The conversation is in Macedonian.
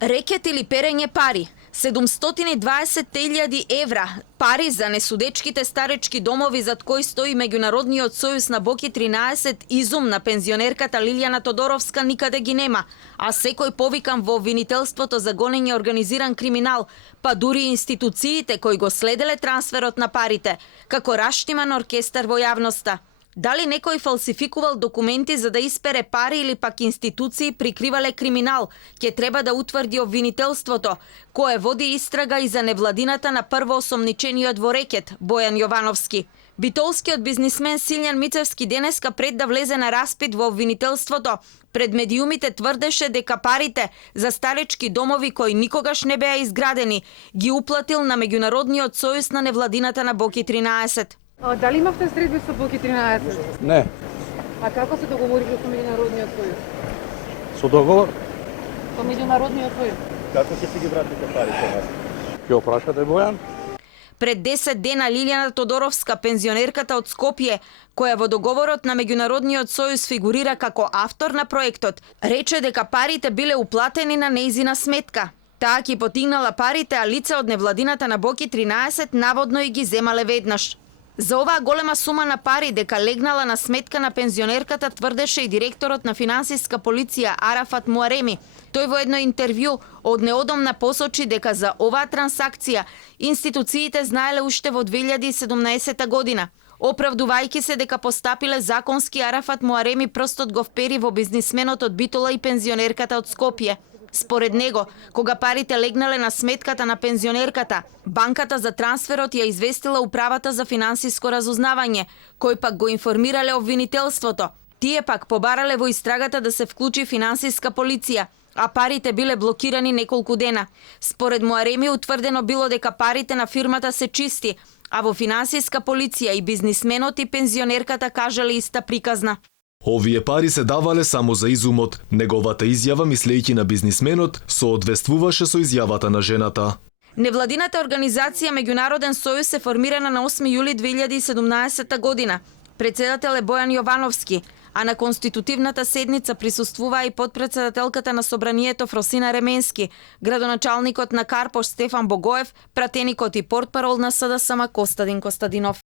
Рекет или перење пари, 720.000 евра пари за несудечките старечки домови зад кои стои Меѓународниот сојуз на Боки 13, изум на пензионерката Лилјана Тодоровска никаде ги нема, а секој повикан во обвинителството за гонење организиран криминал, па дури институциите кои го следеле трансферот на парите, како раштиман оркестар во јавноста. Дали некој фалсификувал документи за да испере пари или пак институции прикривале криминал, ќе треба да утврди обвинителството, кое води истрага и за невладината на првоосомничениот во рекет, Бојан Јовановски. Битолскиот бизнисмен Силјан Мицевски денеска пред да влезе на распит во обвинителството, пред медиумите тврдеше дека парите за старечки домови кои никогаш не беа изградени, ги уплатил на Меѓународниот сојуз на невладината на Боки 13. Дали имавте средби со Боки 13? Не. А како се договорите со Меѓународниот сојуз? Со договор? Со Меѓународниот сојуз? Како ќе си ги вратите парите? Ќе опрашате Бојан? Пред 10 дена Лилјана Тодоровска, пензионерката од Скопје, која во договорот на Меѓународниот сојуз фигурира како автор на проектот, рече дека парите биле уплатени на нејзина сметка. Таа ќе потигнала парите, а лица од невладината на Боки 13 наводно и ги земале веднаш. За оваа голема сума на пари дека легнала на сметка на пензионерката тврдеше и директорот на финансиска полиција Арафат Муареми. Тој во едно интервју од неодамна посочи дека за оваа трансакција институциите знаеле уште во 2017 година. Оправдувајќи се дека постапиле законски, Арафат Муареми прстот го впери во бизнисменот од Битола и пензионерката од Скопје. Според него, кога парите легнале на сметката на пензионерката, банката за трансферот ја известила управата за финансиско разузнавање, кој пак го информирале обвинителството. Тие пак побарале во истрагата да се вклучи финансиска полиција, а парите биле блокирани неколку дена. Според Муареми утврдено било дека парите на фирмата се чисти, а во финансиска полиција и бизнисменот и пензионерката кажале иста приказна. Овие пари се давале само за изумот. Неговата изјава, мислејќи на бизнисменот, соодвествуваше со изјавата на жената. Невладината организација Меѓународен сојуз се формирана на 8 јули 2017 година. Председател е Бојан Јовановски, а на конститутивната седница присуствуваа и подпредседателката на Собранието Фросина Ременски, градоначалникот на Карпош Стефан Богоев, пратеникот и портпарол на СДСМ Костадин Костадинов.